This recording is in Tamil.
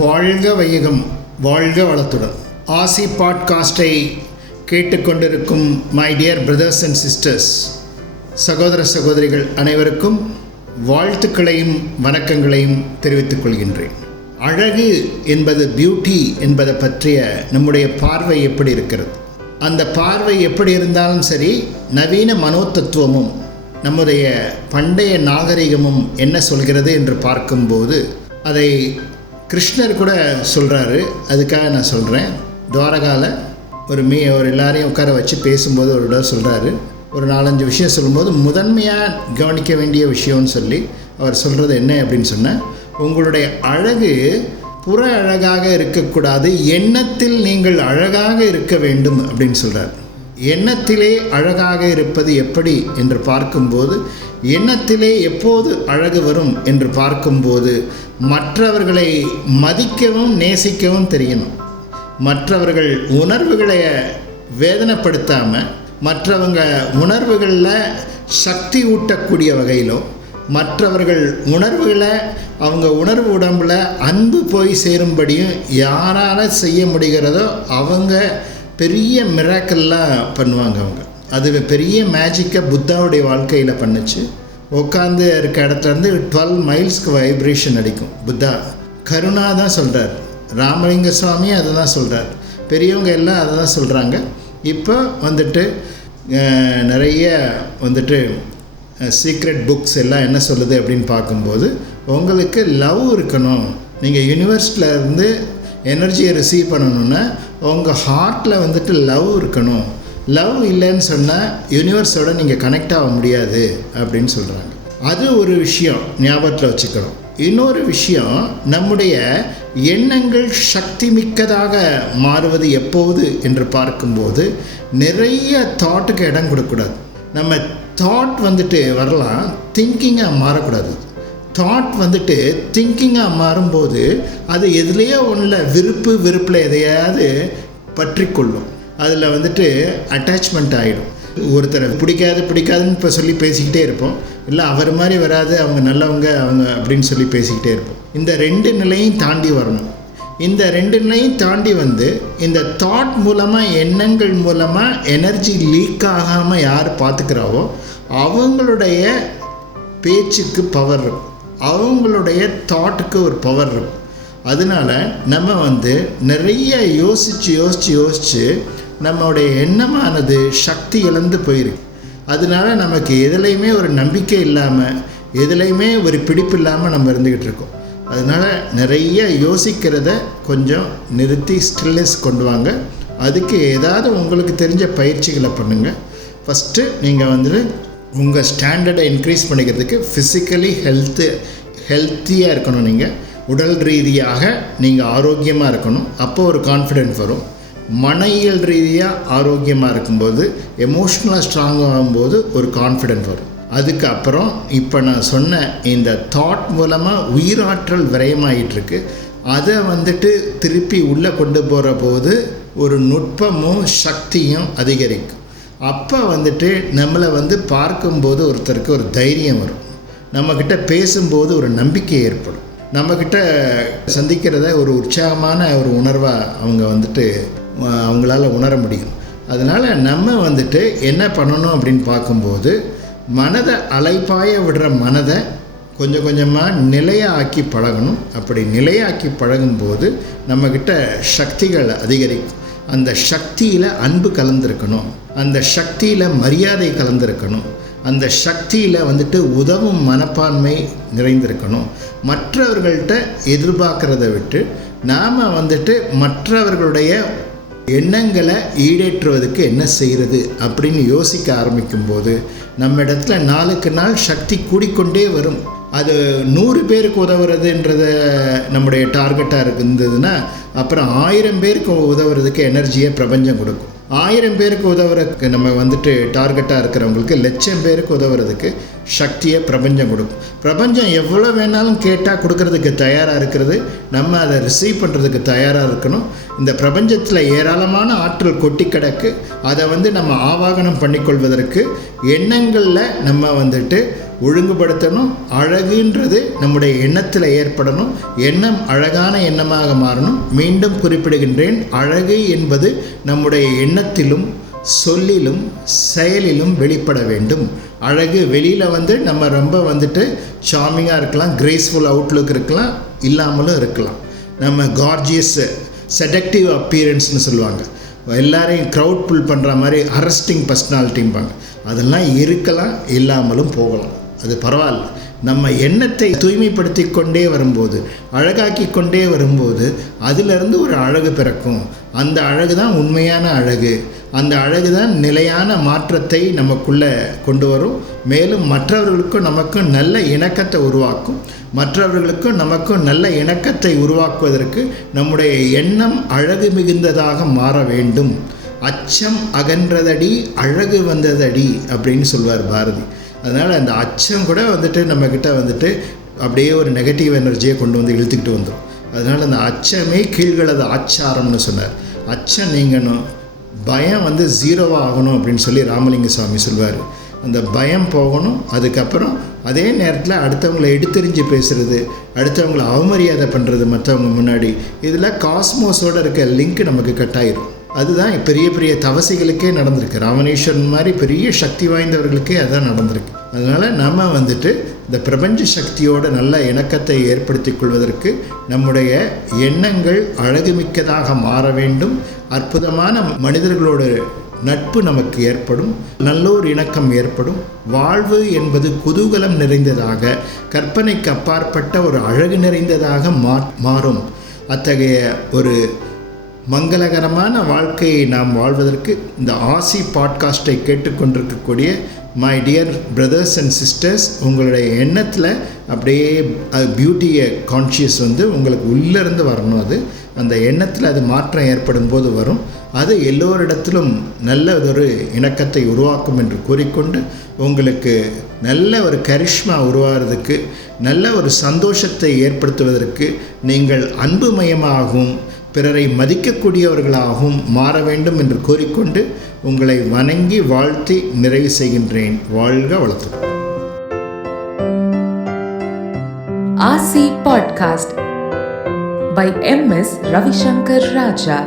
வாழ்க வையகம், வாழ்க வளத்துடன். ஆசி பாட்காஸ்டை கேட்டுக்கொண்டிருக்கும் my dear brothers and sisters, சகோதர சகோதரிகள் அனைவருக்கும் வாழ்த்துக்களையும் வணக்கங்களையும் தெரிவித்துக் கொள்கின்றேன். அழகு என்பது, பியூட்டி என்பதை பற்றிய நம்முடைய பார்வை எப்படி இருக்கிறது? அந்த பார்வை எப்படி இருந்தாலும் சரி, நவீன மனோதத்துவமும் நம்முடைய பண்டைய நாகரிகமும் என்ன சொல்கிறது என்று பார்க்கும்போது அதை கிருஷ்ணர் கூட சொல்கிறாரு. அதுக்காக நான் சொல்கிறேன். துவாரகாவில் ஒரு எல்லாரையும் உட்கார வச்சு பேசும்போது ஒரு இடம் சொல்கிறாரு. ஒரு 4-5 விஷயம் சொல்லும்போது முதன்மையாக கவனிக்க வேண்டிய விஷயம்னு சொல்லி அவர் சொல்கிறது என்ன அப்படின்னு சொன்னால், உங்களுடைய அழகு புற அழகாக இருக்கக்கூடாது, எண்ணத்தில் நீங்கள் அழகாக இருக்க வேண்டும் அப்படின்னு சொல்கிறார். எண்ணத்திலே அழகாக இருப்பது எப்படி என்று பார்க்கும்போது, எண்ணத்திலே எப்போது அழகு வரும் என்று பார்க்கும்போது, மற்றவர்களை மதிக்கவும் நேசிக்கவும் தெரியணும். மற்றவர்கள் உணர்வுகளை வேதனைப்படுத்தாமல், மற்றவங்க உணர்வுகளில் சக்தி ஊட்டக்கூடிய வகையிலோ, மற்றவர்கள் உணர்வுகளை அவங்க உணர்வு உடம்பில் அன்பு போய் சேரும்படியும் யாரால் செய்ய முடிகிறதோ அவங்க பெரிய மிராக்கல்லாம் பண்ணுவாங்க. அவங்க அது பெரிய மேஜிக்கை புத்தாவுடைய வாழ்க்கையில் பண்ணுச்சு. உட்காந்து இருக்க இடத்துலேருந்து 12 மைல்ஸ்க்கு வைப்ரேஷன் அடிக்கும். புத்தா கருணா தான் சொல்கிறார், ராமலிங்க சுவாமி அதை தான் சொல்கிறார், பெரியவங்க எல்லாம் அதை தான் சொல்கிறாங்க. இப்போ நிறைய சீக்ரெட் புக்ஸ் எல்லாம் என்ன சொல்லுது அப்படின்னு பார்க்கும்போது, உங்களுக்கு லவ் இருக்கணும். நீங்கள் யூனிவர்ஸில் இருந்து எனர்ஜியை ரிசீவ் பண்ணணுன்னா உங்கள் ஹார்ட்டில் லவ் இருக்கணும். லவ் இல்லைன்னு சொன்னால் யூனிவர்ஸோட நீங்கள் கனெக்ட் ஆக முடியாது அப்படின்னு சொல்கிறாங்க. அது ஒரு விஷயம் ஞாபகத்தில் வச்சுக்கணும். இன்னொரு விஷயம், நம்முடைய எண்ணங்கள் சக்தி மிக்கதாக மாறுவது எப்போது என்று பார்க்கும்போது, நிறைய தாட்டுக்கு இடம் கொடுக்கக்கூடாது. நம்ம தாட் வரலாம், திங்கிங்காக மாறக்கூடாது. தாட் திங்கிங்காக மாறும்போது அது எதுலேயோ ஒன்றில் வெறுப்பில் எதையாவது பற்றி கொள்ளும். அதில் அட்டாச்மெண்ட் ஆகிடும். ஒருத்தரை பிடிக்காதுன்னு இப்போ சொல்லி பேசிக்கிட்டே இருப்போம். இல்லை அவர் மாதிரி வராது, அவங்க நல்லவங்க அவங்க அப்படின்னு சொல்லி பேசிக்கிட்டே இருப்போம். இந்த 2 நிலையும் தாண்டி வரணும். இந்த 2 நிலையும் தாண்டி இந்த தாட் மூலமாக, எண்ணங்கள் மூலமாக எனர்ஜி லீக் ஆகாமல் யார் பார்த்துக்கிறாவோ அவங்களுடைய பேச்சுக்கு பவர் இருக்கும், அவங்களுடைய தாட்டுக்கு ஒரு பவர் இருக்கும். அதனால் நம்ம நிறைய யோசித்து நம்மளுடைய எண்ணமானது சக்தி இழந்து போயிருக்கு. அதனால நமக்கு எதுலேயுமே ஒரு நம்பிக்கை இல்லாமல், எதுலேயுமே ஒரு பிடிப்பு இல்லாமல் நம்ம இருந்துக்கிட்டு இருக்கோம். அதனால் நிறைய யோசிக்கிறத கொஞ்சம் நிறுத்தி ஸ்டில்னஸ் கொண்டு வாங்க. அதுக்கு ஏதாவது உங்களுக்கு தெரிஞ்ச பயிற்சிகளை பண்ணுங்கள். ஃபஸ்ட்டு நீங்கள் உங்கள் ஸ்டாண்டர்டை இன்க்ரீஸ் பண்ணிக்கிறதுக்கு ஃபிசிக்கலி ஹெல்த்தியாக இருக்கணும். நீங்கள் உடல் ரீதியாக நீங்கள் ஆரோக்கியமாக இருக்கணும். அப்போ ஒரு கான்ஃபிடென்ட் வரும். மனையியல் ரீதியாக ஆரோக்கியமாக இருக்கும்போது, எமோஷ்னலாக ஸ்ட்ராங் ஆகும்போது ஒரு கான்ஃபிடென்ட் வரும். அதுக்கப்புறம் இப்போ நான் சொன்ன இந்த தாட் மூலமாக உயிராற்றல் விரயமாகிட்டுருக்கு. அதை திருப்பி உள்ளே கொண்டு போகிற போது ஒரு நுட்பமும் சக்தியும் அதிகரிக்கும். அப்போ நம்மளை பார்க்கும்போது ஒருத்தருக்கு ஒரு தைரியம் வரும். நம்மக்கிட்ட பேசும்போது ஒரு நம்பிக்கை ஏற்படும். நம்மக்கிட்ட சந்திக்கிறத ஒரு உற்சாகமான ஒரு உணர்வாக அவங்க அவங்களால உணர முடியும். அதனால் நம்ம என்ன பண்ணணும் அப்படின்னு பார்க்கும்போது, மனதை அலைப்பாய விடுற மனதை கொஞ்சம் கொஞ்சமாக நிலையாக்கி பழகணும். அப்படி நிலையாக்கி பழகும்போது நம்மக்கிட்ட சக்திகள் அதிகரிக்கும். அந்த சக்தியில் அன்பு கலந்துருக்கணும், அந்த சக்தியில் மரியாதை கலந்துருக்கணும், அந்த சக்தியில் உதவும் மனப்பான்மை நிறைந்திருக்கணும். மற்றவர்கள்ட்ட எதிர்பார்க்குறத விட்டு நாம் மற்றவர்களுடைய எண்ணங்களை ஈடேற்றுவதற்கு என்ன செய்கிறது அப்படின்னு யோசிக்க ஆரம்பிக்கும்போது நம்ம இடத்துல நாளுக்கு நாள் சக்தி கூடிக்கொண்டே வரும். அது 100 பேருக்கு உதவுறதுன்றத நம்முடைய டார்கெட்டாக இருந்ததுன்னா, அப்புறம் 1000 பேருக்கு உதவுறதுக்கு எனர்ஜியை பிரபஞ்சம் கொடுக்கும். 1000 பேருக்கு உதவுறதுக்கு நம்ம டார்கெட்டாக இருக்கிறவங்களுக்கு 1,00,000 பேருக்கு உதவுறதுக்கு சக்தியை பிரபஞ்சம் கொடுக்கும். பிரபஞ்சம் எவ்வளோ வேணாலும் கேட்டால் கொடுக்கறதுக்கு தயாராக இருக்கிறது. நம்ம அதை ரிசீவ் பண்ணுறதுக்கு தயாராக இருக்கணும். இந்த பிரபஞ்சத்தில் ஏராளமான ஆற்றல் கொட்டி கிடக்கு. அதை நம்ம ஆவாகனம் பண்ணிக்கொள்வதற்கு எண்ணங்களில் நம்ம ஒழுங்குபடுத்தணும். அழகுன்றது நம்முடைய எண்ணத்தில் ஏற்படணும். எண்ணம் அழகான எண்ணமாக மாறணும். மீண்டும் குறிப்பிடுகின்றேன், அழகு என்பது நம்முடைய எண்ணத்திலும் சொல்லிலும் செயலிலும் வெளிப்பட வேண்டும். அழகு வெளியில் நம்ம ரொம்ப சார்மிங்காக இருக்கலாம், கிரேஸ்ஃபுல் அவுட்லுக் இருக்கலாம், இல்லாமலும் இருக்கலாம். நம்ம கார்ஜியஸ் செடக்டிவ் அப்பியரன்ஸ்னு சொல்லுவாங்க, எல்லாரையும் க்ரௌட் புல் பண்ணுற மாதிரி அரஸ்டிங் பர்சனாலிட்டிம்பாங்க. அதெல்லாம் இருக்கலாம், இல்லாமலும் போகலாம். அது பரவாயில்ல. நம்ம எண்ணத்தை தூய்மைப்படுத்தி கொண்டே வரும்போது, அழகாக்கி கொண்டே வரும்போது அதிலிருந்து ஒரு அழகு பிறக்கும். அந்த அழகு தான் உண்மையான அழகு. அந்த அழகு தான் நிலையான மாற்றத்தை நமக்குள்ளே கொண்டு வரும். மேலும் மற்றவர்களுக்கும் நமக்கும் நல்ல இணக்கத்தை உருவாக்கும். மற்றவர்களுக்கும் நமக்கும் நல்ல இணக்கத்தை உருவாக்குவதற்கு நம்முடைய எண்ணம் அழகு மிகுந்ததாக மாற வேண்டும். அச்சம் அகன்றதடி அழகு வந்ததடி அப்படின்னு சொல்வார் பாரதி. அதனால் அந்த அச்சம் கூட நம்மக்கிட்ட அப்படியே ஒரு நெகட்டிவ் எனர்ஜியை கொண்டு இழுத்துக்கிட்டு வந்துடும். அதனால் அந்த அச்சமே கீழ்களது ஆச்சாரம்னு சொன்னார். அச்சம் நீங்கணும், பயம் 0 ஆகணும் அப்படின்னு சொல்லி ராமலிங்க சுவாமி சொல்வார். அந்த பயம் போகணும். அதுக்கப்புறம் அதே நேரத்தில் அடுத்தவங்களை எடுத்தெறிஞ்சு பேசுகிறது, அடுத்தவங்களை அவமரியாதை பண்ணுறது மற்றவங்க முன்னாடி, இதில் காஸ்மோஸோடு இருக்க லிங்க் நமக்கு கட்டாயிரும். அதுதான் பெரிய பெரிய தவசிகளுக்கே நடந்திருக்கு. ராமணேஸ்வரன் மாதிரி பெரிய சக்தி வாய்ந்தவர்களுக்கே அதான் நடந்திருக்கு. அதனால் நம்ம இந்த பிரபஞ்ச சக்தியோட நல்ல இணக்கத்தை ஏற்படுத்தி கொள்வதற்கு நம்முடைய எண்ணங்கள் அழகுமிக்கதாக மாற வேண்டும். அற்புதமான மனிதர்களோட நட்பு நமக்கு ஏற்படும், நல்லோர் இணக்கம் ஏற்படும். வாழ்வு என்பது குதூகலம் நிறைந்ததாக, கற்பனைக்கு அப்பாற்பட்ட ஒரு அழகு நிறைந்ததாக மாறும். அத்தகைய ஒரு மங்களகரமான வாழ்க்கையை நாம் வாழ்வதற்கு இந்த ஆசி பாட்காஸ்ட்டை கேட்டுக்கொண்டிருக்கக்கூடிய my dear brothers and sisters, உங்களுடைய எண்ணத்தில் அப்படியே பியூட்டியை கான்ஷியஸ் உங்களுக்கு உள்ளேருந்து வரணும். அந்த எண்ணத்தில் அது மாற்றம் ஏற்படும் போது வரும். அது எல்லோரிடத்திலும் நல்லதொரு இணக்கத்தை உருவாக்கும் என்று கூறிக்கொண்டு, உங்களுக்கு நல்ல ஒரு கரிஷ்மா உருவாகிறதுக்கு, நல்ல ஒரு சந்தோஷத்தை ஏற்படுத்துவதற்கு, நீங்கள் அன்புமயமாகவும் பிறரை மதிக்கக்கூடியவர்களாகவும் மாற வேண்டும் என்று கூறிக்கொண்டு உங்களை வணங்கி வாழ்த்தி நிறைவு செய்கின்றேன். வாழ்க வளத்துடன். ஆசி podcast by M.S. Ravishankar Raja.